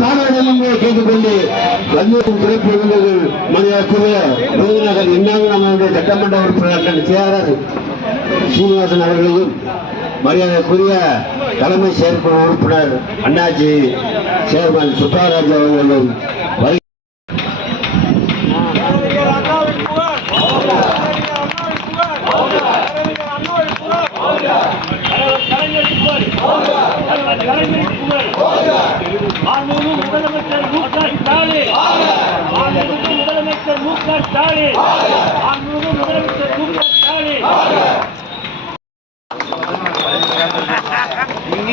பாடல்களும் கேட்டுக்கொண்டு வந்திருக்கும் சிறப்பு விருந்தினர்கள் மரியாதைக்குரிய விருதுநகர் நம்முடைய சட்டமன்ற உறுப்பினர் சேரர் சீனிவாசன் அவர்களையும் மரியாதைக்குரிய தலைமை செயற்குழு உறுப்பினர் அண்ணாச்சி சேர்மன் சுப்பாராஜ் அவர்களும் முதலமைச்சர் மு க ஸ்டாலின் முதலமைச்சர் மு க ஸ்டாலின்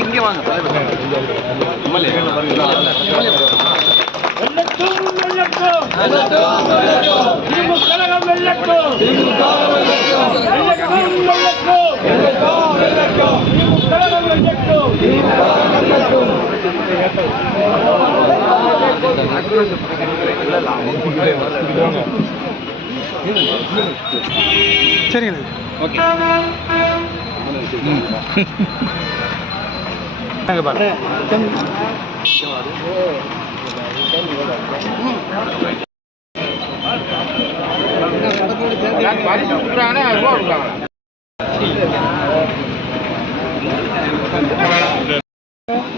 இங்க வாங்க கழகம் வெள்ளட்டும் சரிங்க ஓகே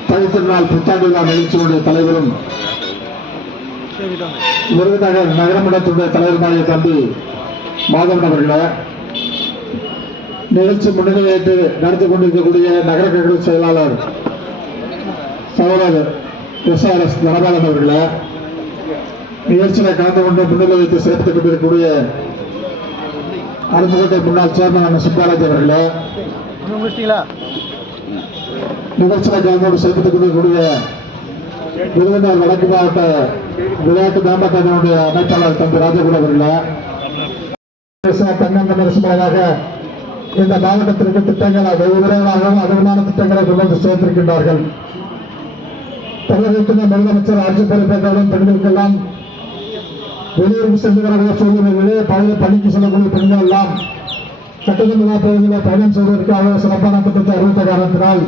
தனித்திருநாள் புத்தாண்டு விழா நிகழ்ச்சியுடைய தலைவரும் விருதுநகர் நகரமன்றத்துடைய தலைவருமாகிய தம்பி மாதவன் அவர்களே, நிகழ்ச்சி முன்னிலையேற்று நடத்தி கொண்டிருக்கக்கூடிய நகர கழக செயலாளர் சகோதரர் SRS தனபாலன் அவர்களே, நிகழ்ச்சியில் கலந்து கொண்டு முன்னிலை வைத்து சிறப்பித்துக் கொண்டிருக்கக்கூடிய அருப்புக்கோட்டை முன்னாள் சேர்மன் சுப்பாராஜ் அவர்களே, நிகழ்ச்சியில் கலந்து கொண்டு சிறப்பித்துக் கொண்டிருக்கக்கூடிய விருதுநகர் வடக்கு மாவட்ட விளையாட்டு மேம்பாட்டினுடைய அமைப்பாளர் தம்பி ராஜகுரு அவர்களே, தங்கமரசுமாக இந்த மாவட்டத்திற்கு திட்டங்களை வெகு விரைவாகவும் அதிகமான திட்டங்களை கொண்டு வந்து சேர்த்திருக்கின்றார்கள். தமிழகத்தின் முதலமைச்சர் ஆட்சி பொறுப்பேற்றவுடன் பெண்களுக்கெல்லாம் வெளியூருக்கு செல்லுகிற சூழ்நிலைகளே பணிக்கு செல்லக்கூடிய பெண்கள் எல்லாம் சட்டமன்ற பகுதியில் பயணம் செய்வதற்காக சிறப்பான திட்டத்தை அறிவித்த காரணத்தினால்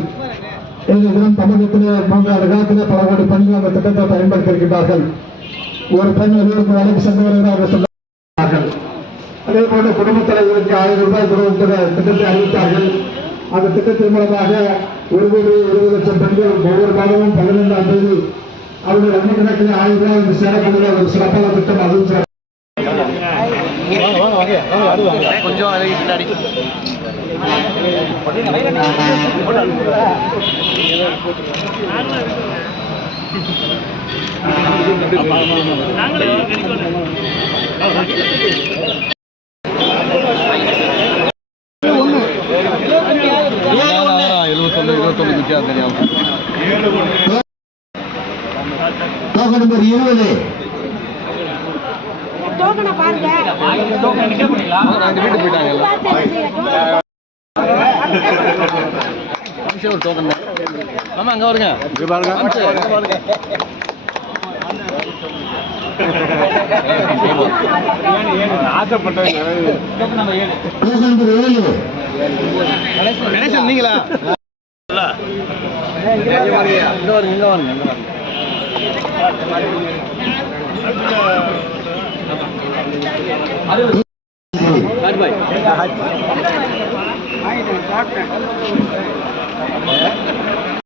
இந்த தினம் தமிழகத்திலே 3 ஆண்டு காலத்திலே பல கோடி பெண்கள் அந்த திட்டத்தை பயன்படுத்தியிருக்கிறார்கள். ஒரு பெண் வெளியூருக்கு வேலைக்கு சென்று வருகிறார்கள் சொன்னார்கள். அதே போன்று குடும்பத் தலைவர்களுக்கு 1000 ரூபாய் கொடுக்கிற திட்டத்தை அறிவித்தார்கள். அந்த திட்டத்தின் மூலமாக 1,20,00,000 பெண்கள் ஒவ்வொரு மாதமும் 15ஆம் தேதி அவர்கள் எண்ணிக்கணக்கில் 1000 ரூபாய் வந்து சேரக்கூடிய ஒரு சிறப்பான திட்டம். அதுவும் கொஞ்சம் நம்பர் 20 டோக்கனை பாருங்க. டோக்கன் நிக்க முடியல. அவங்க வீட்டு போயிட்டாங்க. ஒரு டோக்கன். ஆமா அங்க வருங்க. இங்க பாருங்க. அங்க பாருங்க. ஆசைப்பட்டேன். Token number 7. Token number 7. Ganesan நீங்களா? இல்ல. இங்க வருங்க. இங்க வருங்க. हाथ भाई